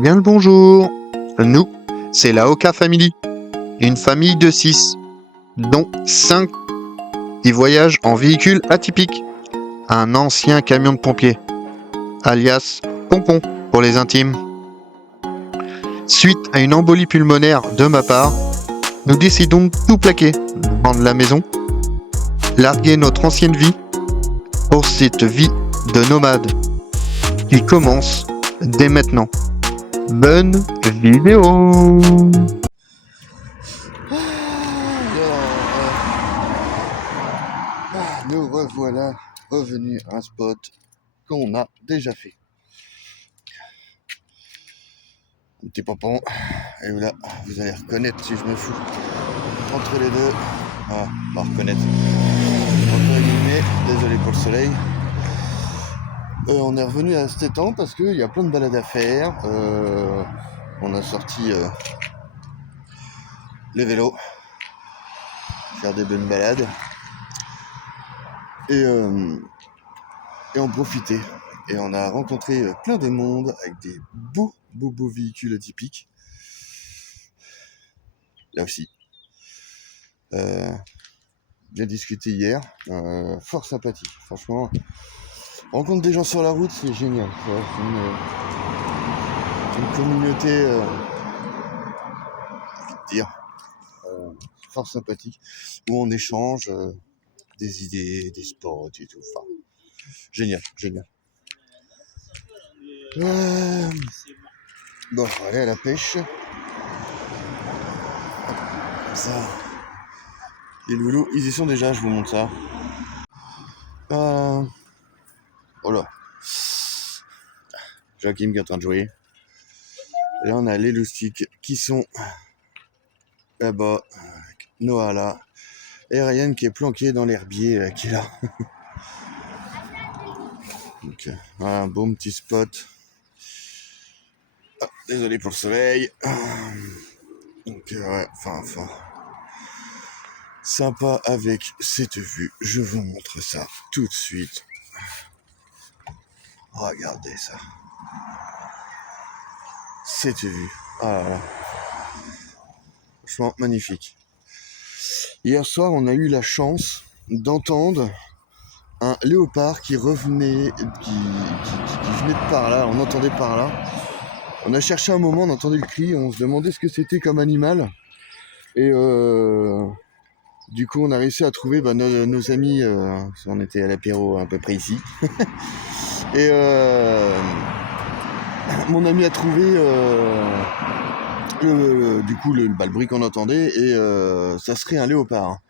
Bien le bonjour. Nous, c'est la Oka Family, une famille de 6, dont 5 qui voyagent en véhicule atypique, un ancien camion de pompiers, alias Pompon pour les intimes. Suite à une embolie pulmonaire de ma part, nous décidons de tout plaquer, vendre la maison, larguer notre ancienne vie pour cette vie de nomade qui commence dès maintenant. Bonne vidéo. Nous revoilà revenus à un spot qu'on a déjà fait. Un petit pompon, et là, vous allez reconnaître si je me fous entre les deux. Ah, pas reconnaître. Entre guillemets, désolé pour le soleil. On est revenu à cet étang parce qu'il y a plein de balades à faire. On a sorti les vélos, faire des bonnes balades et en profiter. Et on a rencontré plein de monde avec des beaux véhicules atypiques. Là aussi. J'ai discuté hier. Fort sympathique. Franchement, rencontre des gens sur la route, c'est génial. C'est une communauté, fort sympathique, où on échange des idées, des spots et tout. Enfin, génial. Bon, on va aller à la pêche. Comme ça. Les loulous, ils y sont déjà, je vous montre ça. Oh là. Joachim qui est en train de jouer. Là, on a les loustiques qui sont là-bas. Noah là. Et Ryan qui est planqué dans l'herbier qui est là. Donc, un bon petit spot. Ah, désolé pour le soleil. Donc, ouais, enfin. Sympa avec cette vue. Je vous montre ça tout de suite. Regardez ça. Cette vue. Ah là là. Franchement, magnifique. Hier soir, on a eu la chance d'entendre un léopard qui revenait, qui venait de par là, on entendait par là. On a cherché un moment, on entendait le cri, on se demandait ce que c'était comme animal. Et du coup, on a réussi à trouver nos amis, on était à l'apéro à peu près ici. Et mon ami a trouvé le bruit qu'on entendait, et ça serait un léopard.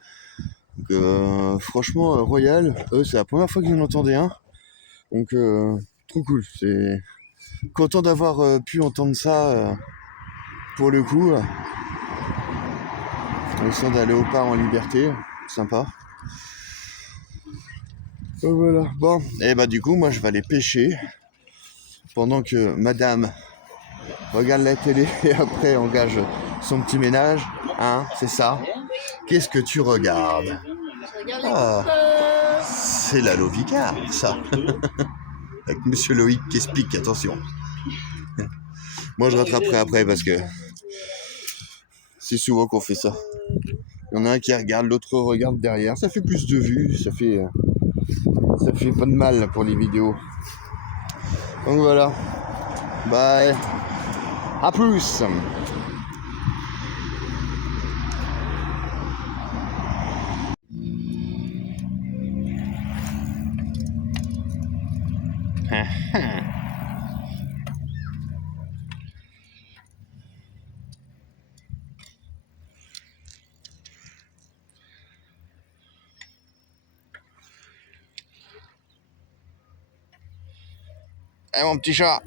Donc, franchement, Royal, c'est la première fois que j'en entendais un. Donc, trop cool. C'est content d'avoir pu entendre ça pour le coup. Le son d'un léopard en liberté, sympa. Voilà. Bon, et bah du coup, moi je vais aller pêcher pendant que madame regarde la télé et après engage son petit ménage. Hein, c'est ça. Qu'est-ce que tu regardes? Ah, c'est la Lovicar, ça. Avec Monsieur Loïc qui explique, attention. Moi je rattraperai après parce que c'est souvent qu'on fait ça. Il y en a un qui regarde, l'autre regarde derrière. Ça fait plus de vues, ça fait pas de mal pour les vidéos. Donc voilà. Bye. À plus. Eh mon petit chat.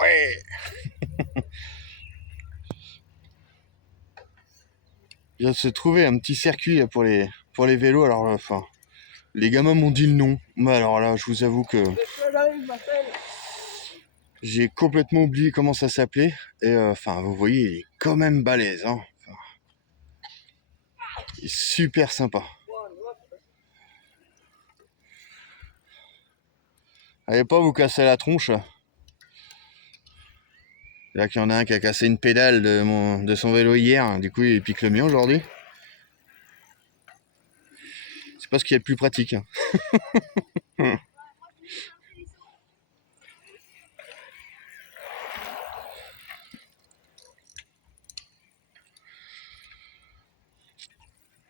Ouais. Il s'est trouvé un petit circuit pour les vélos. Alors enfin, les gamins m'ont dit le nom. Mais alors là, je vous avoue que j'ai complètement oublié comment ça s'appelait. Et enfin, vous voyez, il est quand même balèze. Hein. Enfin, il est super sympa. Allez pas vous casser la tronche. Là qu'il y en a un qui a cassé une pédale de son vélo hier, du coup il pique le mien aujourd'hui. C'est pas ce qui est le plus pratique.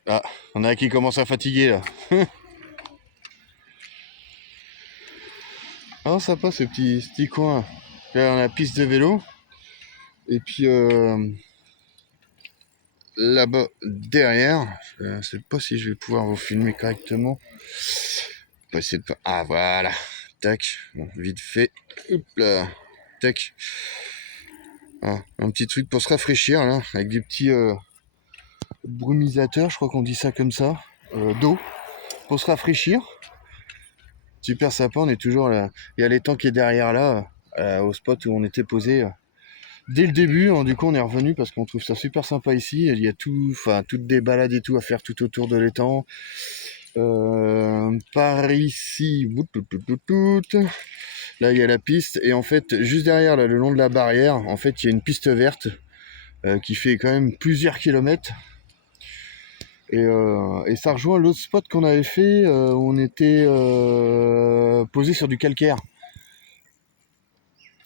Ah, on a qui commence à fatiguer là. Alors ça passe ce petit coin. Là on a la piste de vélo. Et puis là-bas derrière, je sais pas si je vais pouvoir vous filmer correctement. On va essayer de pas. Ah voilà. Tac. Bon, vite fait. Hop là. Tac. Ah, un petit truc pour se rafraîchir là, avec des petits brumisateurs, je crois qu'on dit ça comme ça, d'eau, pour se rafraîchir. Super sympa, on est toujours là. Il y a l'étang qui est derrière là, au spot où on était posé dès le début. Hein, du coup, on est revenu parce qu'on trouve ça super sympa ici. Il y a tout, enfin, toutes des balades et tout à faire tout autour de l'étang. Par ici, là il y a la piste et en fait juste derrière, là, le long de la barrière, en fait il y a une piste verte qui fait quand même plusieurs kilomètres. Et ça rejoint l'autre spot qu'on avait fait où on était posé sur du calcaire.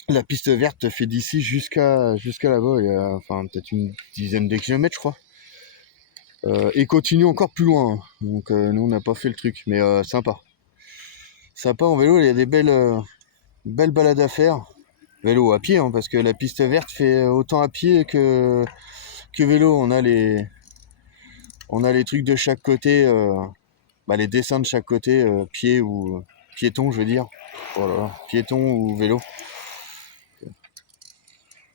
La piste verte fait d'ici jusqu'à là-bas, il y a enfin peut-être une dizaine de kilomètres, je crois. Et continue encore plus loin. Donc nous on n'a pas fait le truc, mais sympa. Sympa en vélo, il y a des belles balades à faire. Vélo à pied, hein, parce que la piste verte fait autant à pied que vélo. On a les trucs de chaque côté, les dessins de chaque côté, pied ou piéton, je veux dire. Voilà, piéton ou vélo.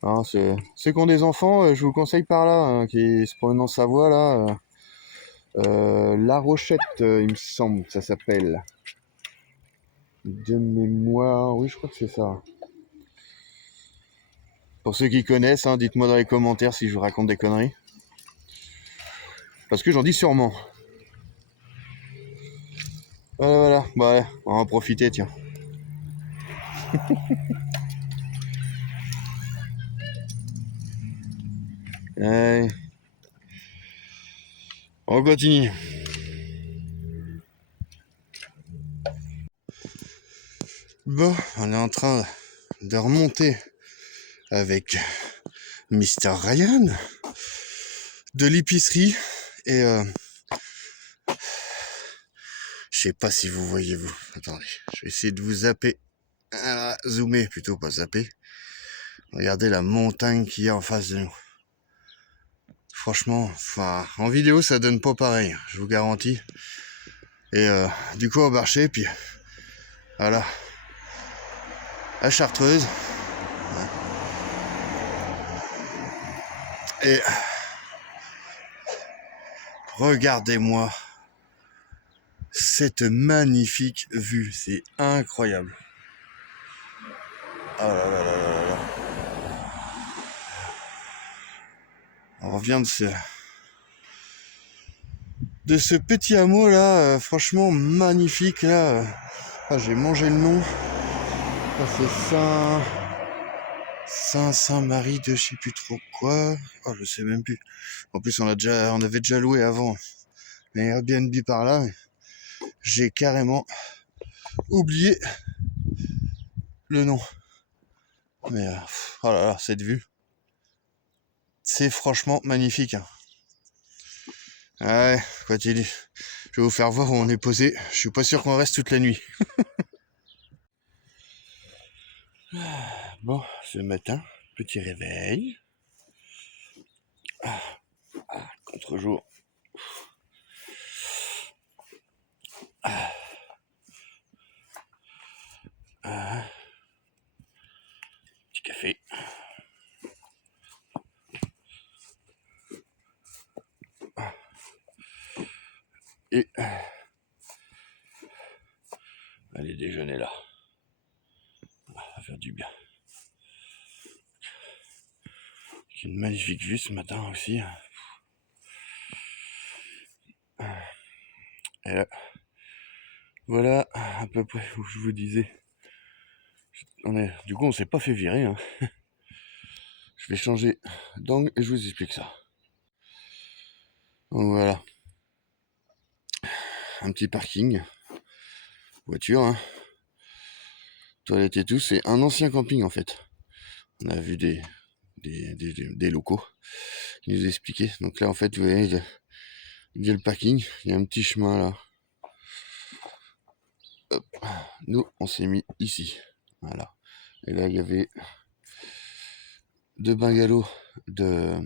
Hein, ceux qui ont des enfants, je vous conseille par là, hein, qui se promènent dans Savoie là. La Rochette, il me semble que ça s'appelle. De mémoire, oui, je crois que c'est ça. Pour ceux qui connaissent, hein, dites-moi dans les commentaires si je vous raconte des conneries. Parce que j'en dis sûrement. Voilà, ouais, on va en profiter, tiens. Allez. On continue. Bon, on est en train de remonter avec Mr. Ryan de l'épicerie et je sais pas si vous voyez vous. Attendez, je vais essayer de vous zapper. Zoomer plutôt, pas zapper. Regardez la montagne qu'il y a en face de nous. Franchement, enfin, en vidéo ça donne pas pareil, je vous garantis. Et du coup on va marcher, puis voilà, la Chartreuse. Et regardez-moi cette magnifique vue, c'est incroyable. Oh là là là là là. On revient de ce petit hameau là, franchement magnifique là. J'ai mangé le nom. C'est Saint-Marie de je sais plus trop quoi. Oh, je sais même plus. En plus on avait déjà loué avant les Airbnb par là. J'ai carrément oublié le nom. Mais oh là là, cette vue, c'est franchement magnifique. Hein. Ouais, continue. Je vais vous faire voir où on est posé. Je suis pas sûr qu'on reste toute la nuit. Bon, ce matin, petit réveil. Contre-jour. Petit café. Et allez déjeuner là. Ça va faire du bien. J'ai une magnifique vue ce matin aussi. Et là, voilà à peu près où je vous disais. Du coup, on s'est pas fait virer. Hein. Je vais changer d'angle et je vous explique ça. Donc voilà. Un petit parking. Voiture, hein. Toilette et tout. C'est un ancien camping en fait. On a vu des locaux qui nous expliquaient. Donc là en fait, vous voyez, il y a le parking. Il y a un petit chemin là. Hop. Nous, on s'est mis ici. Voilà. Et là, il y avait 2 bungalows de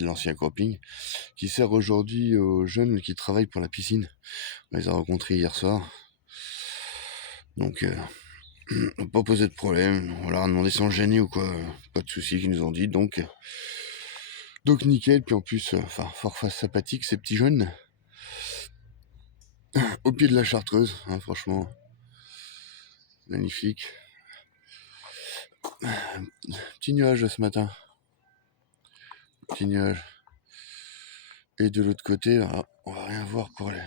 l'ancien camping qui sert aujourd'hui aux jeunes qui travaillent pour la piscine. On les a rencontrés hier soir. Donc, on n'a pas posé de problème. On leur a demandé sans gêner ou quoi. Pas de soucis qu'ils nous ont dit. Donc nickel. Puis en plus, fort sympathique ces petits jeunes. Au pied de la Chartreuse, hein, franchement. Magnifique. Petit nuage ce matin. Petit nuage. Et de l'autre côté, là, on va rien voir pour les...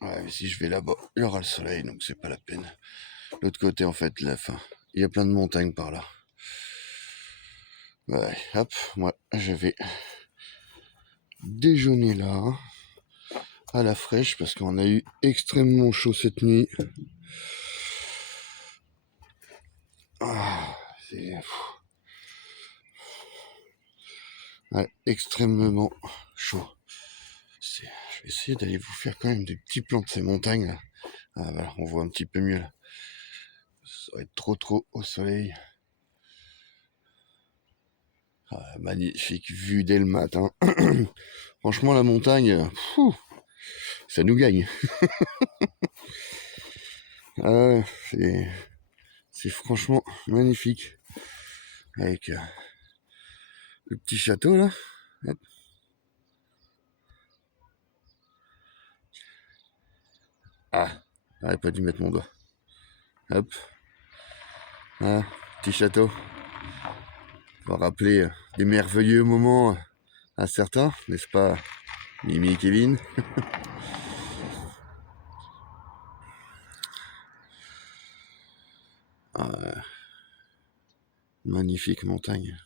Ouais, mais si je vais là-bas, il y aura le soleil, donc c'est pas la peine. L'autre côté, en fait, il y a plein de montagnes par là. Ouais, hop, moi, je vais déjeuner là, à la fraîche, parce qu'on a eu extrêmement chaud cette nuit. Ah, c'est... Ouais, extrêmement chaud. Je vais essayer d'aller vous faire quand même des petits plans de ces montagnes là. Ah, voilà, on voit un petit peu mieux là. Ça va être trop au soleil. Ah, magnifique vue dès le matin. Franchement, la montagne, ça nous gagne. Ah, c'est franchement magnifique. Avec le petit château là. Hop. Ah, j'aurais pas dû mettre mon doigt. Hop. Ah, petit château. On va rappeler des merveilleux moments à certains, n'est-ce pas, Mimi et Kevin? Ah, magnifique montagne.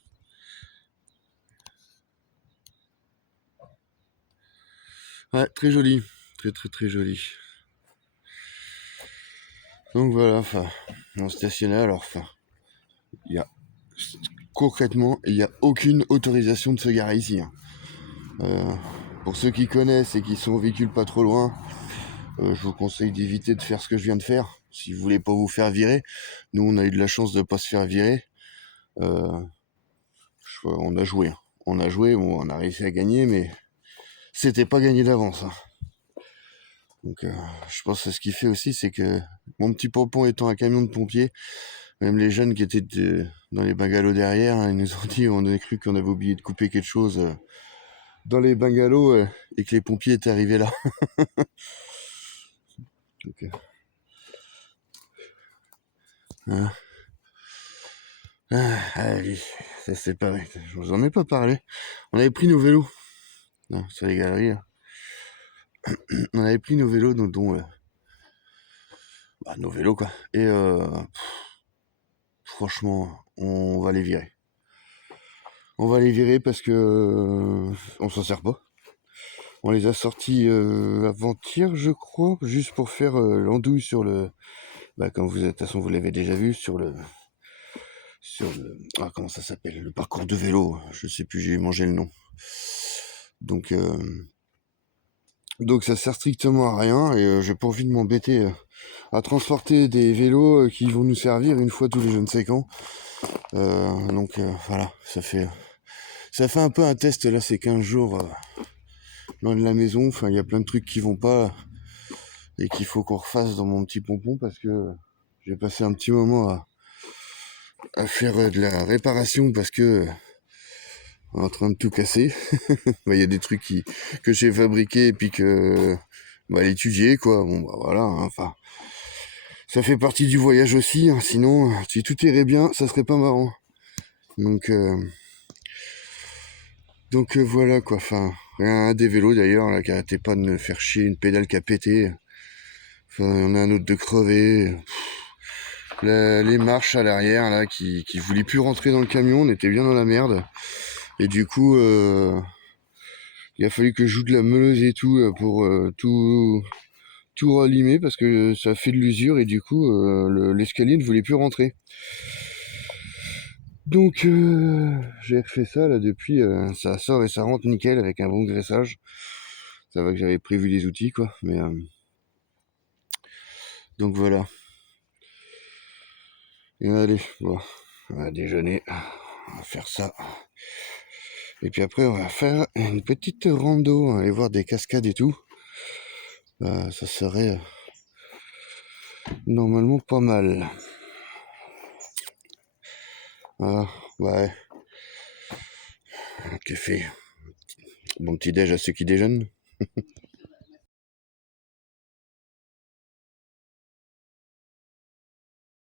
Ouais, très joli. Très joli. Donc voilà, on stationnait alors, concrètement, il n'y a aucune autorisation de se garer ici. Hein. Pour ceux qui connaissent et qui sont au véhicule pas trop loin, je vous conseille d'éviter de faire ce que je viens de faire. Si vous voulez pas vous faire virer, nous on a eu de la chance de pas se faire virer. On a joué, bon, on a réussi à gagner, mais c'était pas gagné d'avance. Hein. Donc je pense que ce qui fait aussi, c'est que mon petit pompon étant un camion de pompiers, même les jeunes qui étaient dans les bungalows derrière, hein, ils nous ont dit, on a cru qu'on avait oublié de couper quelque chose dans les bungalows et que les pompiers étaient arrivés là. Donc, hein. Allez, ça c'est pareil, je vous en ai pas parlé. On avait pris nos vélos, non, sur les galeries. Hein. On avait pris nos vélos, dont nos vélos quoi. Et franchement, on va les virer. On va les virer parce que on s'en sert pas. On les a sortis avant-hier, je crois, juste pour faire l'andouille sur le... comme vous êtes, de toute façon, vous l'avez déjà vu, sur le... Ah, comment ça s'appelle? Le parcours de vélo. Je sais plus, j'ai mangé le nom. Donc ça sert strictement à rien et j'ai pas envie de m'embêter à transporter des vélos qui vont nous servir une fois tous les je ne sais quand. Donc voilà, ça fait un peu un test là, ces 15 jours loin de la maison. Enfin, il y a plein de trucs qui vont pas et qu'il faut qu'on refasse dans mon petit pompon parce que j'ai passé un petit moment à faire de la réparation parce que en train de tout casser. Il y a des trucs que j'ai fabriqués et puis que l'étudier quoi. Bon voilà, hein, enfin ça fait partie du voyage aussi. Hein, sinon, si tout irait bien, ça serait pas marrant. Donc voilà quoi. Enfin, un des vélos d'ailleurs là qui arrêtait pas de me faire chier, une pédale qui a pété. Enfin, il y en a un autre de crevé. les marches à l'arrière là qui voulaient plus rentrer dans le camion, on était bien dans la merde. Et du coup, il a fallu que je joue de la meuleuse et tout pour tout rallimer parce que ça fait de l'usure et du coup l'escalier ne voulait plus rentrer. Donc j'ai refait ça là depuis, ça sort et ça rentre nickel avec un bon graissage. Ça va que j'avais prévu les outils quoi, mais donc voilà. Et allez, bon, on va déjeuner, on va faire ça. Et puis après on va faire une petite rando, aller voir des cascades et tout. Ça serait normalement pas mal. Ah, ouais. Un café. Bon petit déj à ceux qui déjeunent.